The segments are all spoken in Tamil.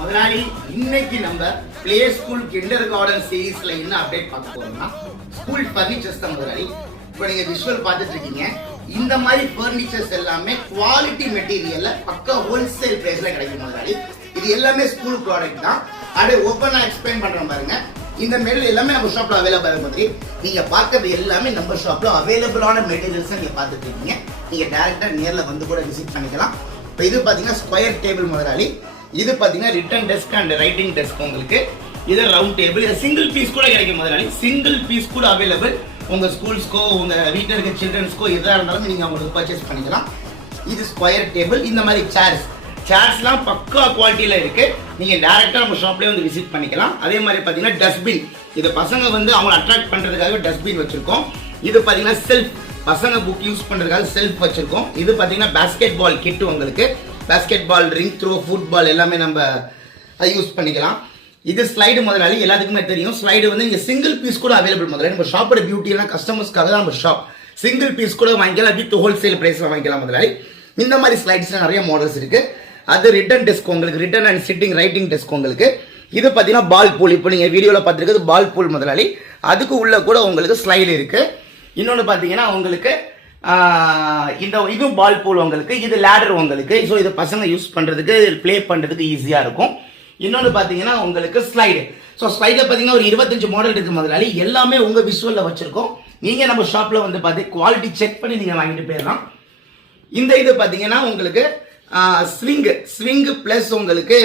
முதலாளி இன்னைக்கு நம்ம பிளே ஸ்கூல் கிண்டர் கார்டன் சீரீஸ்ல என்ன அப்டேட் பார்க்க போறோம்னா ஸ்கூல் பர்னிச்சர்ஸ் தான் முதலாளி. இப்போ நீங்க விஷுவல் பார்த்துட்டு இருக்கீங்க. இந்த மாதிரி பர்னிச்சர்ஸ் எல்லாமே குவாலிட்டி மெட்டீரியல்ல பக்கா ஹோல்சேல் பிரைஸ்ல கிடைக்கும் முதலாளி. இது எல்லாமே ஸ்கூல் ப்ராடக்ட் தான். அப்படியே ஓப்பனா எக்ஸ்பிளைன் பண்றோம் பாருங்க. இந்த மெட்டீரியல் எல்லாமே நம்ம ஷாப்ல அவைலபிள் மாதிரி நீங்க பார்க்கறது எல்லாமே நம்ம ஷாப்ல அவைலபிளான மெட்டீரியல்ஸ் நீங்க பார்த்துட்டு இருக்கீங்க. நீங்க டைரக்டா நேர்ல வந்து கூட விசிட் பண்ணிக்கலாம். இப்போ இது பாத்தீங்கன்னா ஸ்கொயர் டேபிள் முதலாளி. இது பாத்தீங்கன்னா written desk and writing desk உங்களுக்கு. இது ரவுண்ட் டேபிள். இது சிங்கிள் பீஸ் கூட கிடைக்கும் முதலாளி. சிங்கிள் பீஸ் கூட அவைலபிள். உங்க ஸ்கூல்ஸ்க்கோ உங்க வீட்டில் இருக்க சில்ட்ரன்ஸ்க்கோ எதா இருந்தாலும் நீங்க அவங்களுக்கு பர்ச்சேஸ் பண்ணிக்கலாம். இது ஸ்கொயர் டேபிள். இந்த மாதிரி சேர்ஸ்லாம் பக்கா குவாலிட்டியில இருக்கு. நீங்க டைரக்டா நம்ம ஷாப்லயே வந்து விசிட் பண்ணிக்கலாம். அதே மாதிரி பாத்தீங்கன்னா டஸ்ட்பின். இது பசங்க வந்து அவங்களை அட்ராக்ட் பண்றதுக்காக டஸ்ட்பின் வச்சிருக்கோம். இது பாத்தீங்கன்னா செல்ஃப், பசங்க புக் யூஸ் பண்றதுக்காக செல்ஃப் வச்சிருக்கோம். இது பாத்தீங்கன்னா பாஸ்கெட் பால் கிட். உங்களுக்கு basketball, ring throw, football எல்லாமே நம்ம யூஸ் பண்ணிக்கலாம். இது ஸ்லைடு முதலாளி. எல்லாத்துக்குமே தெரியும் ஸ்லைடு வந்து இங்க சிங்கிள் பீஸ் கூட அவைலபிள் முதலாளி. நம்ம ஷாப்போட பியூட்டி எல்லாம் கஸ்டமர்ஸ்க்காக தான் நம்ம ஷாப். சிங்கிள் பீஸ் கூட வாங்கிக்கலாம், வித் ஹோல்சேல் பிரைஸ்ல வாங்கிக்கலாம் முதலாளி. இந்த மாதிரி ஸ்லைட்ஸ்ல நிறைய மாடல்ஸ் இருக்கு. அது ரிட்டன் டெஸ்க் உங்களுக்கு, return and sitting writing desk உங்களுக்கு. இது பாத்தீங்கன்னா பால் பூல். இப்போ நீங்க வீடியோல பார்த்துருக்கிறது பால் பூல் முதலாளி. அதுக்கு உள்ள கூட உங்களுக்கு ஸ்லைடு இருக்கு. இன்னொன்னு பாத்தீங்கன்னா உங்களுக்கு இந்த இதுவும் பால் பூல் உங்களுக்கு. இது லேடர் உங்களுக்கு. ஸோ இது பசங்க யூஸ் பண்றதுக்கு, பிளே பண்றதுக்கு ஈஸியா இருக்கும். இன்னொன்னு பாத்தீங்கன்னா உங்களுக்கு ஸ்லைடு. ஸோ ஸ்லைட்ல பாத்தீங்கன்னா ஒரு 25 மாடல் இருக்கு முதலாளி. எல்லாமே உங்க விஷுவல்ல வச்சிருக்கோம். நீங்க நம்ம ஷாப்ல வந்து பார்த்து குவாலிட்டி செக் பண்ணி நீங்க வாங்கிட்டு போயிடலாம். இந்த இது பாத்தீங்கன்னா உங்களுக்கு ஸ்விங் பிளஸ் உங்களுக்கு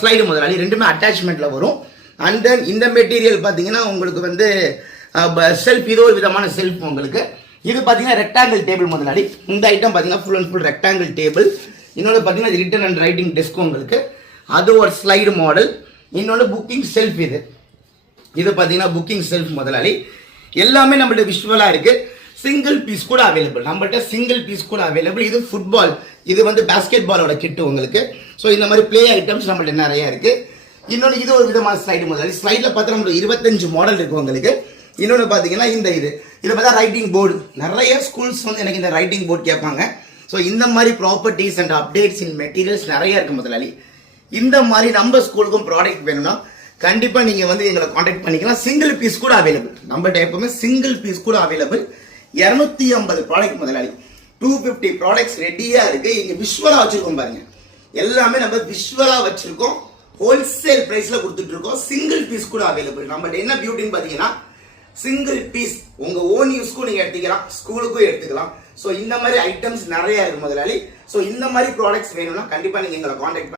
ஸ்லைடு முதலாளி. ரெண்டுமே அட்டாச்மெண்ட்ல வரும். அண்ட் தென் இந்த மெட்டீரியல் பாத்தீங்கன்னா உங்களுக்கு வந்து செல்ஃப். இது ஒரு விதமான செல்ஃப் உங்களுக்கு. இது பாத்தீங்கன்னா ரெக்டாங்கிள் டேபிள் முதலாளி. இந்த ஐட்டம் பாத்தீங்கன்னா full and full rectangle table. இன்னொன்று பாத்தீங்கன்னா ரிட்டன் அண்ட் ரைட்டிங் டெஸ்க் உங்களுக்கு. அது ஒரு ஸ்லைடு மாடல். இன்னொன்று புக்கிங் செல்ஃப். இது பாத்தீங்கன்னா புக்கிங் செல்ஃப் முதலாளி. எல்லாமே நம்மள்ட்ட விஷுவலா இருக்கு. சிங்கிள் பீஸ் கூட அவைலபிள். நம்மள்ட்ட சிங்கிள் பீஸ் கூட அவைலபிள். இது ஃபுட்பால். இது வந்து பாஸ்கெட் பாலோட கிட் உங்களுக்கு. ஸோ இந்த மாதிரி பிளே ஐட்டம்ஸ் நம்மள்ட்ட நிறைய இருக்கு. இன்னொன்று இது ஒரு விதமான ஸ்லைடு முதலாளி. ஸ்லைட்ல பார்த்தா நம்மளுக்கு 25 மாடல் இருக்கு உங்களுக்கு. இன்னொன்று பார்த்தீங்கன்னா இதை பார்த்தா ரைட்டிங் போர்டு. நிறைய ஸ்கூல்ஸ் வந்து எனக்கு இந்த ரைட்டிங் போர்டு கேட்பாங்க. ஸோ இந்த மாதிரி properties and updates in materials நிறைய இருக்கு முதலாளி. இந்த மாதிரி நம்ம ஸ்கூலுக்கும் ப்ராடக்ட் வேணும்னா கண்டிப்பா நீங்க வந்து எங்களை கான்டாக்ட் பண்ணிக்கலாம். சிங்கிள் பீஸ் கூட அவைலபிள். நம்மள்ட்ட எப்பவுமே சிங்கிள் பீஸ் கூட அவைலபிள். 250 ப்ராடக்ட் முதலாளி. 250 ப்ராடக்ட்ஸ் ரெடியா இருக்கு. இங்க விஷுவலா வச்சிருக்கோம் பாருங்க. எல்லாமே நம்ம விஷுவலா வச்சிருக்கோம். ஹோல்சேல் பிரைஸ்ல கொடுத்துட்டு இருக்கோம். சிங்கிள் பீஸ் கூட அவைலபிள். நம்மள்ட்ட என்ன பியூட்டின்னு பாத்தீங்கன்னா சிங்கிள் பீஸ் உங்க ஓன் யூஸ்க்கும் நீங்க எடுத்துக்கலாம், ஸ்கூலுக்கும் எடுத்துக்கலாம். சோ இந்த மாதிரி ஐட்டம்ஸ் நிறைய இருக்கு முதலாளி. சோ இந்த மாதிரி ப்ராடக்ட்ஸ் வேணும்னா கண்டிப்பா நீங்க எங்களை கான்டாக்ட்